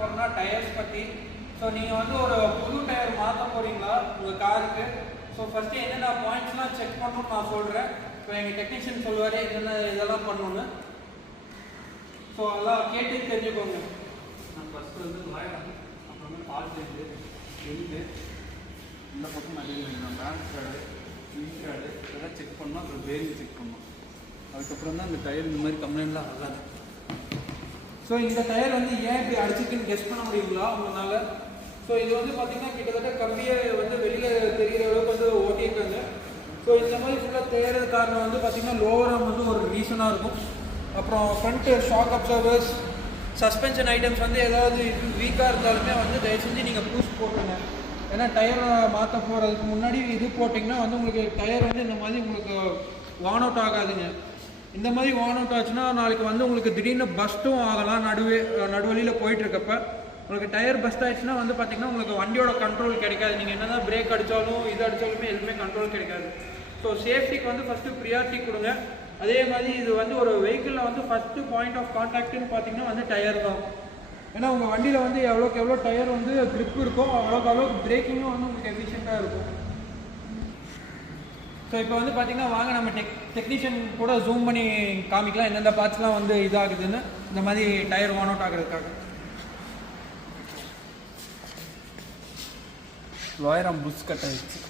போகிறோம்னா டயர்ஸ் பற்றி. ஸோ நீங்கள் வந்து ஒரு புது டயர் மாற்ற போகிறீங்களா உங்கள் காருக்கு? ஸோ ஃபஸ்ட்டு என்னென்ன பாயிண்ட்ஸ்லாம் செக் பண்ணணும்னு நான் சொல்கிறேன். இப்போ எங்கள் டெக்னீஷியன் சொல்லுவார் என்னென்ன இதெல்லாம் பண்ணணுன்னு. ஸோ அதெல்லாம் கேட்டு தெரிஞ்சுக்கோங்க. நான் ஃபஸ்ட்டு வந்து லாயர், அப்புறமே பால்டேஜு, எண்டு, இந்த பக்கம் நிறைய பேங்க் கார்டு, இன் கார்டு இதெல்லாம் செக் பண்ணோம். அப்புறம் பேரிங் செக் பண்ணோம். அதுக்கப்புறம் தான் இந்த டயர் இந்த மாதிரி கம்ப்ளைண்ட்லாம் ஆகாது. ஸோ இந்த டயர் வந்து ஏன் இப்படி அடிச்சுக்குன்னு கெஸ் பண்ண முடியுங்களா உங்களால்? ஸோ இது வந்து பார்த்திங்கன்னா கிட்டத்தட்ட கம்மியை வந்து வெளியில் தெரிகிற அளவுக்கு வந்து ஓட்டியிருக்காங்க. ஸோ இந்த மாதிரி ஃபுல்லாக தேர்றது காரணம் வந்து பார்த்திங்கன்னா லோவராக வந்து ஒரு ரீசனாக இருக்கும். அப்புறம் front shock observers, suspension items வந்து ஏதாவது வீக்காக இருந்தாலுமே வந்து தயவு செஞ்சு நீங்கள் பூஸ்ட் போட்டுருங்க. ஏன்னா டயரை மாற்ற போகிறதுக்கு முன்னாடி இது போட்டிங்கன்னா வந்து உங்களுக்கு டயர் வந்து இந்த மாதிரி உங்களுக்கு வான் அவுட் ஆகாதுங்க. இந்த மாதிரி வான் அவுட் ஆச்சுன்னா நாளைக்கு வந்து உங்களுக்கு திடீர்னு பஸ்ட்டும் ஆகலாம். நடுவழியில் போயிட்டுருக்கப்ப உங்களுக்கு டயர் பஸ்ட் ஆயிடுச்சுன்னா வந்து பார்த்திங்கன்னா உங்களுக்கு வண்டியோட கண்ட்ரோல் கிடைக்காது. நீங்கள் என்ன தான் பிரேக் அடித்தாலும் இது அடித்தாலுமே எதுவுமே கண்ட்ரோல் கிடைக்காது. ஸோ சேஃப்டிக்கு வந்து ஃபஸ்ட்டு ப்ரியாரிட்டி கொடுங்க. அதே மாதிரி இது வந்து ஒரு வெஹிக்கிளில் வந்து ஃபஸ்ட்டு பாயிண்ட் ஆஃப் கான்டாக்ட்னு பார்த்திங்கன்னா வந்து டயர் தான். ஏன்னா உங்கள் வண்டியில் வந்து எவ்வளோக்கு எவ்வளோ டயர் வந்து க்ரிப் இருக்கும் அவ்வளோக்கு பிரேக்கிங்கும் வந்து உங்களுக்கு எஃபிஷியண்ட்டாக இருக்கும். ஸோ இப்போ வந்து பார்த்திங்கன்னா வாங்க நம்ம டெக்னீஷியன் கூட ஜூம் பண்ணி காமிக்கலாம் எந்தெந்த பார்ட்ஸ்லாம் வந்து இதாகுதுன்னு, இந்த மாதிரி டயர் வான் அவுட் ஆகிறதுக்காக. லாயராம் புஷ் கட் ஆகிடுச்சு.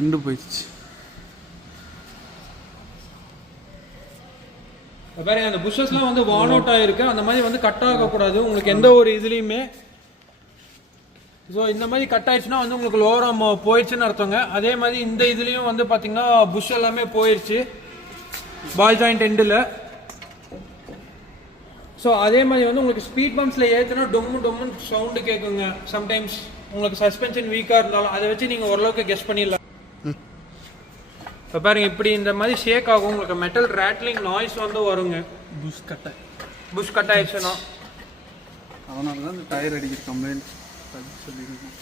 எண்டு போயிடுச்சு. பாருங்க அந்த புஷஸ்லாம் வந்து வான் அவுட் ஆகிருக்கு. அந்த மாதிரி வந்து கட் ஆகக்கூடாது உங்களுக்கு எந்த ஒரு இதுலேயுமே. ஸோ இந்த மாதிரி கட் ஆயிடுச்சுன்னா வந்து உங்களுக்கு லோவராம் போயிடுச்சுன்னு அர்த்தங்க. அதே மாதிரி இந்த இதுலேயும் வந்து பார்த்திங்கன்னா புஷ் எல்லாமே போயிடுச்சு பால் ஜாயிண்ட் எண்டில். ஸோ அதே மாதிரி வந்து உங்களுக்கு ஸ்பீட் பம்ப்ஸில் ஏற்றுனா டொம்முன்னு சவுண்டு கேட்குங்க. சம்டைம்ஸ் உங்களுக்கு சஸ்பென்ஷன் வீக்காக இருந்தாலும் அதை வச்சு நீங்கள் ஓரளவுக்கு கெஸ் பண்ணிடலாம். இப்போ பாருங்க இப்படி இந்த மாதிரி ஷேக் ஆகும். உங்களுக்கு மெட்டல் ரேட்லிங் நாய்ஸ் வந்து வருங்க புஷ் கட் ஆயிடுச்சுன்னா. அதனால தான் இந்த டயர் அடிக்கிற கம்ப்ளைண்ட் சொல்லியிருக்கோம்.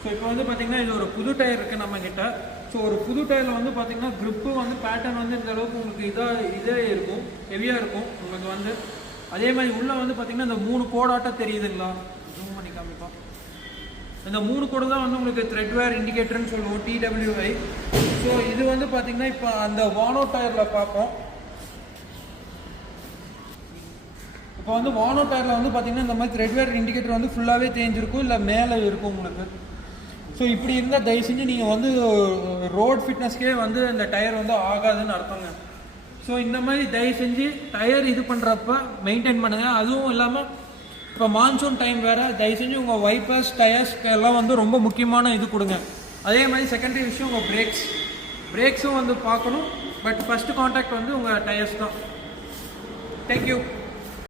ஸோ இப்போ வந்து பார்த்திங்கன்னா இது ஒரு புது டயர் இருக்குது நம்மக்கிட்ட. ஸோ ஒரு புது டயரில் வந்து பார்த்திங்கன்னா க்ரிப்பு வந்து பேட்டர்ன் வந்து இந்த அளவுக்கு உங்களுக்கு இதே இருக்கும், ஹெவியாக இருக்கும் உங்களுக்கு வந்து. அதே மாதிரி உள்ளே வந்து பார்த்திங்கன்னா இந்த 3 கோடாட்டம் தெரியுதுங்களா? ஜூம் பண்ணி காமிப்பா. இந்த 3 கோடு தான் வந்து உங்களுக்கு த்ரெட்வேர் இண்டிகேட்டர்னு சொல்லுவோம், TWI. ஸோ இது வந்து பார்த்திங்கன்னா இப்போ அந்த வான் அவுட் டயரில் பார்ப்போம். இப்போ வந்து வான் அவுட் டயரில் வந்து பார்த்திங்கன்னா இந்த மாதிரி த்ரெட்வேர் இண்டிகேட்டர் வந்து ஃபுல்லாகவே தேஞ்சிருக்கும், இல்லை மேலே இருக்கும் உங்களுக்கு. ஸோ இப்படி இருந்தால் தயவு செஞ்சு நீங்கள் வந்து ரோட் ஃபிட்னஸ்க்கே வந்து இந்த டயர் வந்து ஆகாதுன்னு அர்த்தங்க. ஸோ இந்த மாதிரி தயவு செஞ்சு டயர் இது பண்ணுறப்ப மெயின்டைன் பண்ணுங்கள். அதுவும் இல்லாமல் இப்போ மான்சூன் டைம் வேறு, தயவு செஞ்சு உங்கள் வைப்பர்ஸ் டயர்ஸ்க்கு எல்லாம் வந்து ரொம்ப முக்கியமான இது கொடுங்க. அதே மாதிரி செகண்டரி விஷயம் உங்கள் பிரேக்ஸும் வந்து பார்க்கணும். பட் ஃபஸ்ட்டு கான்டாக்ட் வந்து உங்கள் டயர்ஸ் தான். தேங்க்யூ.